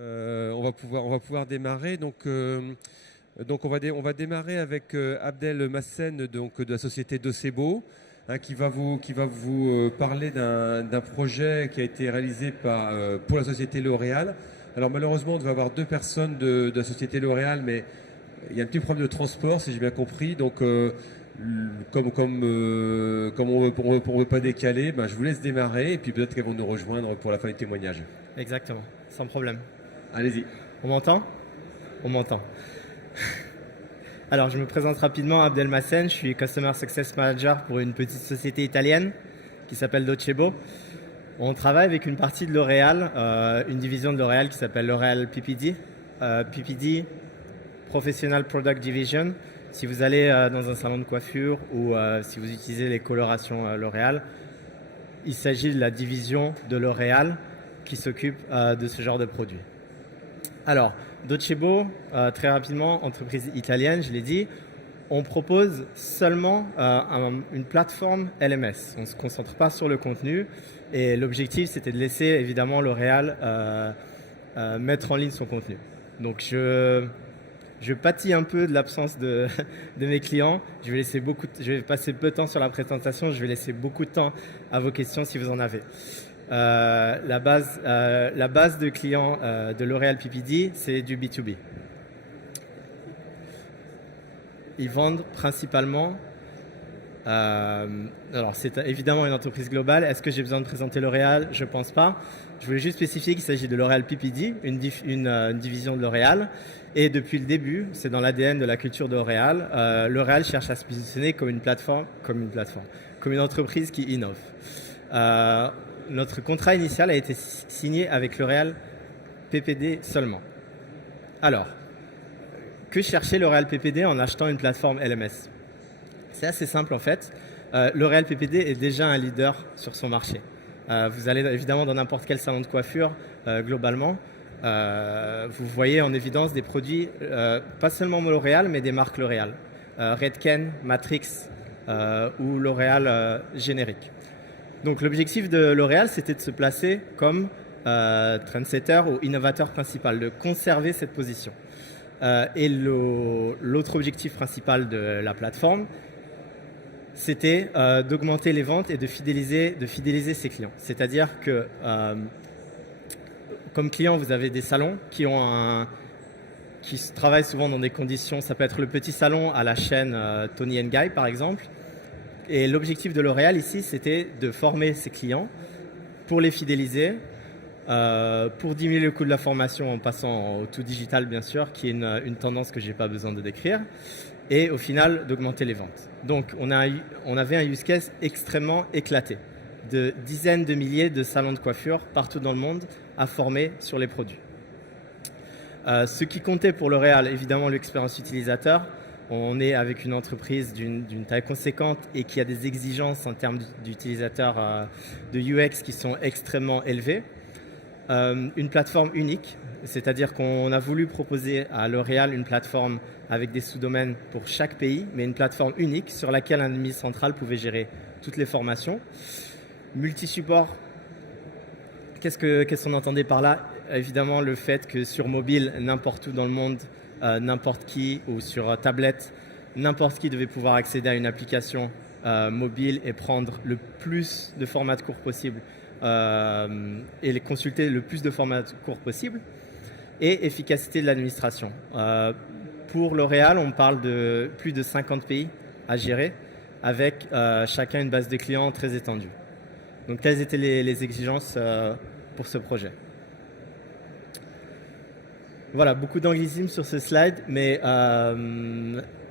On va pouvoir démarrer. On va démarrer avec Abdel Massen, donc de la société Docebo, hein, qui va vous parler d'un projet qui a été réalisé pour la société L'Oréal. Alors malheureusement, on devait avoir deux personnes de la société L'Oréal, mais il y a un petit problème de transport, si j'ai bien compris. Donc comme on ne veut pas décaler, ben, je vous laisse démarrer et puis peut-être qu'elles vont nous rejoindre pour la fin du témoignage. Exactement, sans problème. Allez-y. On m'entend ? On m'entend. Alors, je me présente rapidement, Abdel Massen, je suis Customer Success Manager pour une petite société italienne qui s'appelle Docebo. On travaille avec une partie de L'Oréal, une division de L'Oréal qui s'appelle L'Oréal PPD. PPD, Professional Product Division. Si vous allez dans un salon de coiffure ou si vous utilisez les colorations L'Oréal, il s'agit de la division de L'Oréal qui s'occupe de ce genre de produits. Alors, Docebo, très rapidement, entreprise italienne, je l'ai dit, on propose seulement une plateforme LMS. On ne se concentre pas sur le contenu et l'objectif, c'était de laisser évidemment L'Oréal mettre en ligne son contenu. Donc, je pâtis un peu de l'absence de mes clients. Je vais passer peu de temps sur la présentation. Je vais laisser beaucoup de temps à vos questions si vous en avez. La base de clients de L'Oréal PPD, c'est du B2B. Ils vendent principalement... alors, c'est évidemment une entreprise globale. Est-ce que j'ai besoin de présenter L'Oréal ? Je ne pense pas. Je voulais juste spécifier qu'il s'agit de L'Oréal PPD, une division de L'Oréal. Et depuis le début, c'est dans l'ADN de la culture de L'Oréal. L'Oréal cherche à se positionner comme une entreprise qui innove. Notre contrat initial a été signé avec L'Oréal PPD seulement. Alors, que cherchait L'Oréal PPD en achetant une plateforme LMS ? C'est assez simple en fait. L'Oréal PPD est déjà un leader sur son marché. Vous allez évidemment dans n'importe quel salon de coiffure globalement. Vous voyez en évidence des produits, pas seulement L'Oréal, mais des marques L'Oréal. Redken, Matrix ou L'Oréal générique. Donc l'objectif de L'Oréal, c'était de se placer comme trendsetter ou innovateur principal, de conserver cette position. Et l'autre objectif principal de la plateforme, c'était d'augmenter les ventes et de fidéliser ses clients. C'est-à-dire que comme client, vous avez des salons qui travaillent souvent dans des conditions, ça peut être le petit salon à la chaîne Tony & Guy par exemple. Et l'objectif de L'Oréal ici, c'était de former ses clients pour les fidéliser, pour diminuer le coût de la formation en passant au tout digital bien sûr, qui est une tendance que je n'ai pas besoin de décrire, et au final d'augmenter les ventes. Donc on avait un use case extrêmement éclaté, de dizaines de milliers de salons de coiffure partout dans le monde à former sur les produits. Ce qui comptait pour L'Oréal, évidemment l'expérience utilisateur. On est avec une entreprise d'une taille conséquente et qui a des exigences en termes d'utilisateurs de UX qui sont extrêmement élevées. Une plateforme unique, c'est-à-dire qu'on a voulu proposer à L'Oréal une plateforme avec des sous-domaines pour chaque pays, mais une plateforme unique sur laquelle un admin central pouvait gérer toutes les formations. Multi-support, qu'est-ce qu'on entendait par là ? Évidemment, le fait que sur mobile, n'importe où dans le monde, n'importe qui, ou sur tablette, n'importe qui devait pouvoir accéder à une application mobile et prendre le plus de formats de cours possible et les consulter le plus de formats de cours possible, et efficacité de l'administration. Pour L'Oréal, on parle de plus de 50 pays à gérer avec chacun une base de clients très étendue. Donc, quelles étaient les exigences pour ce projet ? Voilà, beaucoup d'anglicisme sur ce slide, mais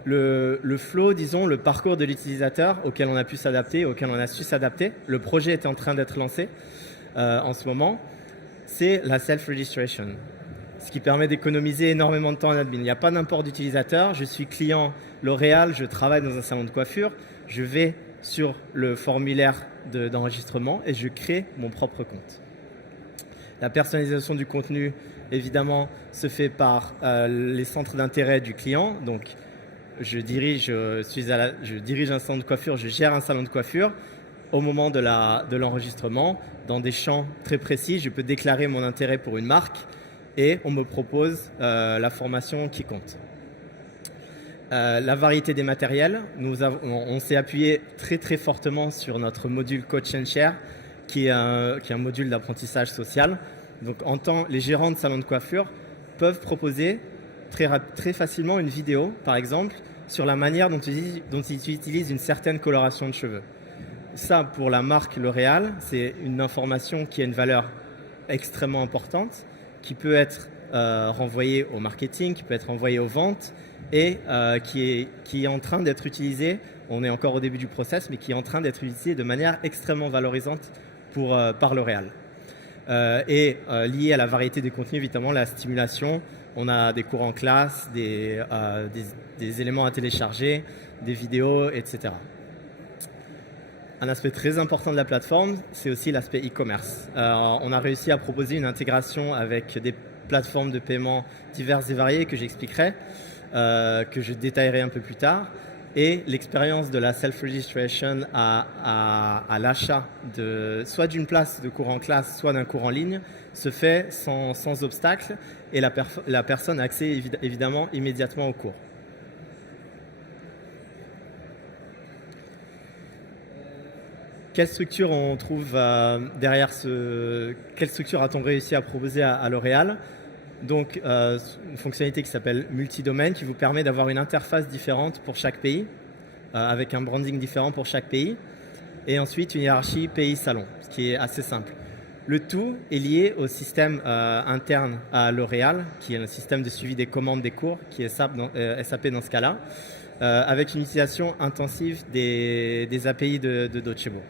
le flow, disons, le parcours de l'utilisateur auquel on a pu s'adapter, auquel on a su s'adapter, le projet est en train d'être lancé en ce moment, c'est la self-registration, ce qui permet d'économiser énormément de temps en admin. Il n'y a pas d'import d'utilisateur, je suis client L'Oréal, je travaille dans un salon de coiffure, je vais sur le formulaire d'enregistrement et je crée mon propre compte. La personnalisation du contenu, évidemment, se fait par les centres d'intérêt du client. Donc, je dirige un salon de coiffure, je gère un salon de coiffure. Au moment de l'enregistrement, dans des champs très précis, je peux déclarer mon intérêt pour une marque et on me propose la formation qui compte. La variété des matériels, on s'est appuyé très très fortement sur notre module Coach and Share, qui est un module d'apprentissage social. Donc les gérants de salons de coiffure peuvent proposer très facilement une vidéo, par exemple, sur la manière dont ils utilisent une certaine coloration de cheveux. Ça, pour la marque L'Oréal, c'est une information qui a une valeur extrêmement importante, qui peut être renvoyée au marketing, qui peut être renvoyée aux ventes, et qui est en train d'être utilisée, on est encore au début du process, mais qui est en train d'être utilisée de manière extrêmement valorisante par L'Oréal. Lié à la variété des contenus, évidemment, la stimulation, on a des cours en classe, des éléments à télécharger, des vidéos, etc. Un aspect très important de la plateforme, c'est aussi l'aspect e-commerce. On a réussi à proposer une intégration avec des plateformes de paiement diverses et variées que j'expliquerai, que je détaillerai un peu plus tard. Et l'expérience de la self-registration à l'achat soit d'une place de cours en classe, soit d'un cours en ligne, se fait sans obstacle et la personne a accès évidemment immédiatement au cours. Quelle structure on trouve derrière quelle structure a-t-on réussi à proposer à L'Oréal? Donc, une fonctionnalité qui s'appelle multidomaine, qui vous permet d'avoir une interface différente pour chaque pays, avec un branding différent pour chaque pays, et ensuite une hiérarchie pays-salon, ce qui est assez simple. Le tout est lié au système interne à L'Oréal, qui est le système de suivi des commandes des cours, qui est SAP dans ce cas-là, avec une utilisation intensive des API de Docebo.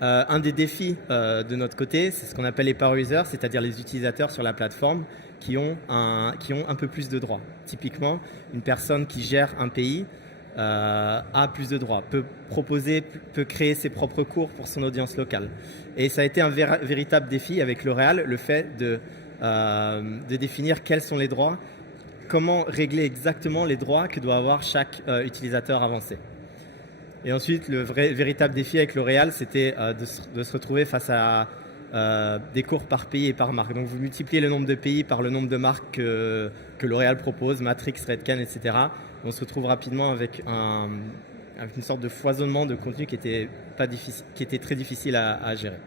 Un des défis de notre côté, c'est ce qu'on appelle les power users, c'est-à-dire les utilisateurs sur la plateforme qui ont un peu plus de droits. Typiquement, une personne qui gère un pays a plus de droits, peut créer ses propres cours pour son audience locale. Et ça a été un véritable défi avec L'Oréal, le fait de définir quels sont les droits, comment régler exactement les droits que doit avoir chaque utilisateur avancé. Et ensuite, le véritable défi avec L'Oréal, c'était de se retrouver face à des cours par pays et par marque. Donc, vous multipliez le nombre de pays par le nombre de marques que L'Oréal propose, Matrix, Redken, etc. On se retrouve rapidement avec une sorte de foisonnement de contenu qui était très difficile à gérer.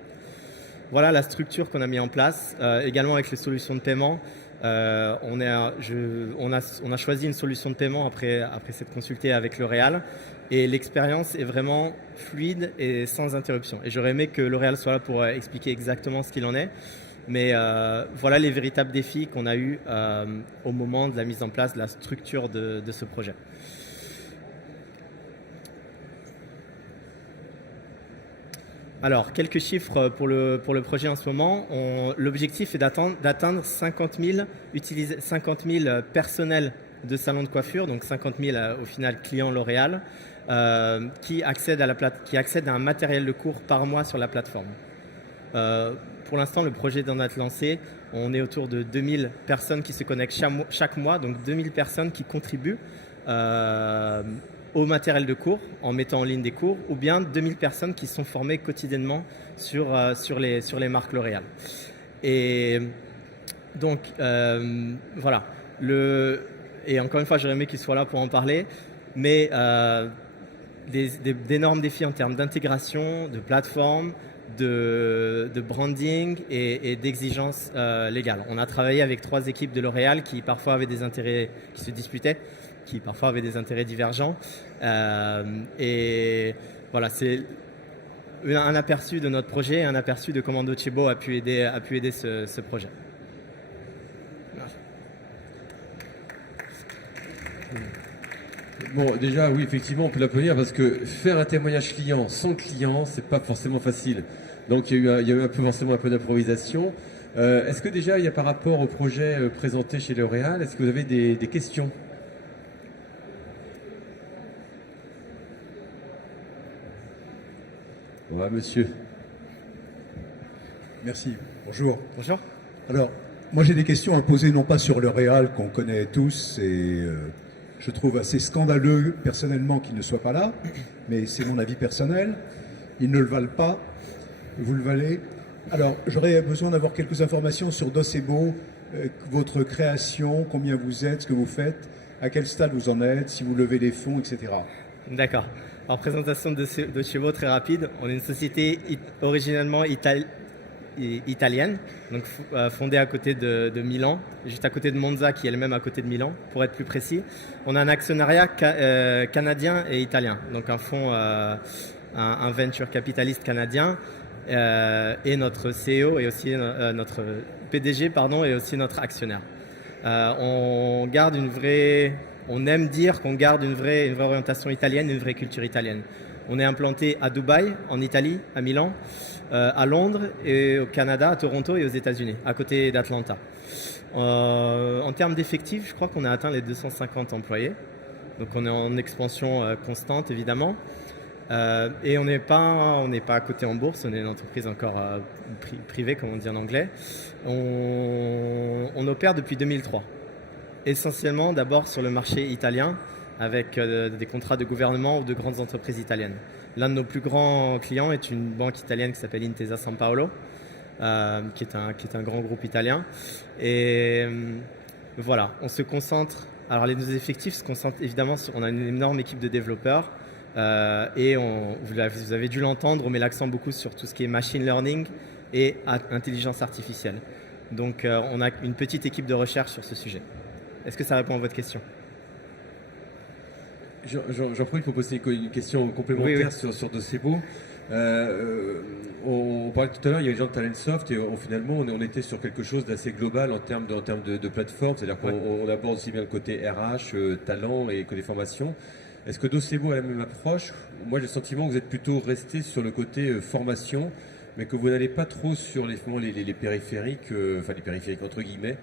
Voilà la structure qu'on a mis en place. Également avec les solutions de paiement. On a choisi une solution de paiement après s'être consulté avec L'Oréal. Et l'expérience est vraiment fluide et sans interruption. Et j'aurais aimé que L'Oréal soit là pour expliquer exactement ce qu'il en est. Mais voilà les véritables défis qu'on a eus au moment de la mise en place de la structure de ce projet. Alors, quelques chiffres pour le projet en ce moment. L'objectif est d'atteindre 50 000 personnels de salons de coiffure, donc 50 000 au final clients L'Oréal, qui accèdent à un matériel de cours par mois sur la plateforme. Pour l'instant, le projet d'en être lancé, on est autour de 2000 personnes qui se connectent chaque mois, donc 2000 personnes qui contribuent au matériel de cours en mettant en ligne des cours, ou bien 2000 personnes qui sont formées quotidiennement sur les marques L'Oréal. Et donc, voilà. Et encore une fois, j'aurais aimé qu'il soit là pour en parler, mais d'énormes défis en termes d'intégration, de plateforme, de branding et d'exigences légales. On a travaillé avec 3 équipes de L'Oréal qui parfois avaient des intérêts qui se disputaient, qui parfois avaient des intérêts divergents. Et voilà, c'est un aperçu de notre projet, un aperçu de comment Docebo a pu aider ce projet. Bon, déjà, oui, effectivement, on peut l'applaudir parce que faire un témoignage client sans client, c'est pas forcément facile. Donc, il y a eu forcément un peu d'improvisation. Est-ce que déjà, il y a par rapport au projet présenté chez L'Oréal, est-ce que vous avez des questions ? Ouais, monsieur. Merci. Bonjour. Bonjour. Alors, moi j'ai des questions à poser, non pas sur L'Oréal qu'on connaît tous et je trouve assez scandaleux personnellement qu'il ne soit pas là, mais c'est mon avis personnel. Ils ne le valent pas, vous le valez. Alors, j'aurais besoin d'avoir quelques informations sur Docebo, votre création, combien vous êtes, ce que vous faites, à quel stade vous en êtes, si vous levez des fonds, etc. D'accord. Alors, présentation de Docebo très rapide. On est une société originellement italienne, donc fondée à côté de Milan, juste à côté de Monza, qui est elle-même à côté de Milan, pour être plus précis. On a un actionnariat canadien et italien, donc un fonds, un venture capitaliste canadien, et notre CEO et aussi notre PDG, pardon, et aussi notre actionnaire. On aime dire qu'on garde une vraie orientation italienne, une vraie culture italienne. On est implanté à Dubaï, en Italie, à Milan, à Londres, et au Canada, à Toronto et aux États-Unis, à côté d'Atlanta. En termes d'effectifs, je crois qu'on a atteint les 250 employés. Donc on est en expansion constante, évidemment. Et on n'est pas à côté en bourse, on est une entreprise encore privée, comme on dit en anglais. On opère depuis 2003. Essentiellement d'abord sur le marché italien, avec des contrats de gouvernement ou de grandes entreprises italiennes. L'un de nos plus grands clients est une banque italienne qui s'appelle Intesa San Paolo, qui est un grand groupe italien. Et voilà, on se concentre. Alors nos effectifs se concentrent évidemment on a une énorme équipe de développeurs et vous avez dû l'entendre, on met l'accent beaucoup sur tout ce qui est machine learning et intelligence artificielle. Donc on a une petite équipe de recherche sur ce sujet. Est-ce que ça répond à votre question ? J'en profite pour poser une question complémentaire sur Docebo. On parlait tout à l'heure, il y a les gens de Talentsoft et finalement on était sur quelque chose d'assez global en termes de plateforme, c'est-à-dire qu'on aborde aussi bien le côté RH, talent et côté formation. Est-ce que Docebo a la même approche ? Moi j'ai le sentiment que vous êtes plutôt resté sur le côté formation, mais que vous n'allez pas trop sur les périphériques, enfin les périphériques entre guillemets,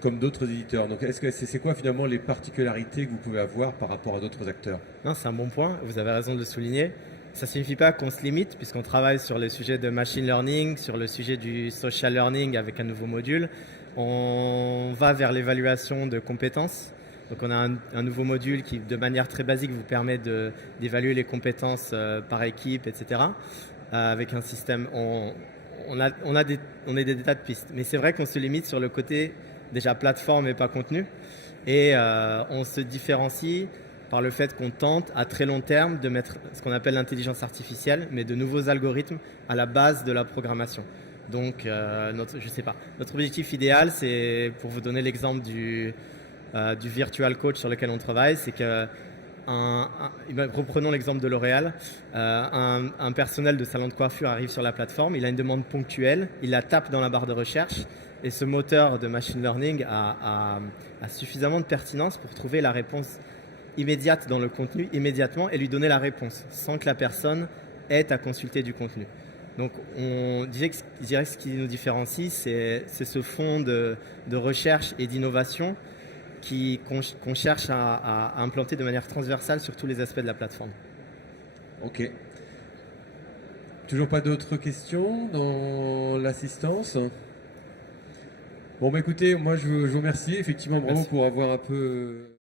comme d'autres éditeurs. Donc c'est quoi finalement les particularités que vous pouvez avoir par rapport à d'autres acteurs ? Non, c'est un bon point, vous avez raison de le souligner. Ça ne signifie pas qu'on se limite, puisqu'on travaille sur le sujet de machine learning, sur le sujet du social learning avec un nouveau module. On va vers l'évaluation de compétences. Donc on a un nouveau module qui, de manière très basique, vous permet d'évaluer les compétences par équipe, etc. Avec un système, on a des tas de pistes. Mais c'est vrai qu'on se limite sur le côté déjà plateforme et pas contenu. Et on se différencie par le fait qu'on tente à très long terme de mettre ce qu'on appelle l'intelligence artificielle, mais de nouveaux algorithmes à la base de la programmation. Donc, notre objectif idéal, c'est, pour vous donner l'exemple du virtual coach sur lequel on travaille, c'est que, reprenons l'exemple de L'Oréal, un personnel de salon de coiffure arrive sur la plateforme, il a une demande ponctuelle, il la tape dans la barre de recherche, et ce moteur de machine learning a suffisamment de pertinence pour trouver la réponse immédiate dans le contenu, immédiatement, et lui donner la réponse, sans que la personne ait à consulter du contenu. Donc, je dirais que ce qui nous différencie, c'est ce fond de recherche et d'innovation qu'on cherche à implanter de manière transversale sur tous les aspects de la plateforme. Ok. Toujours pas d'autres questions dans l'assistance ? Bon, écoutez, moi je vous remercie. Effectivement, bravo pour avoir un peu...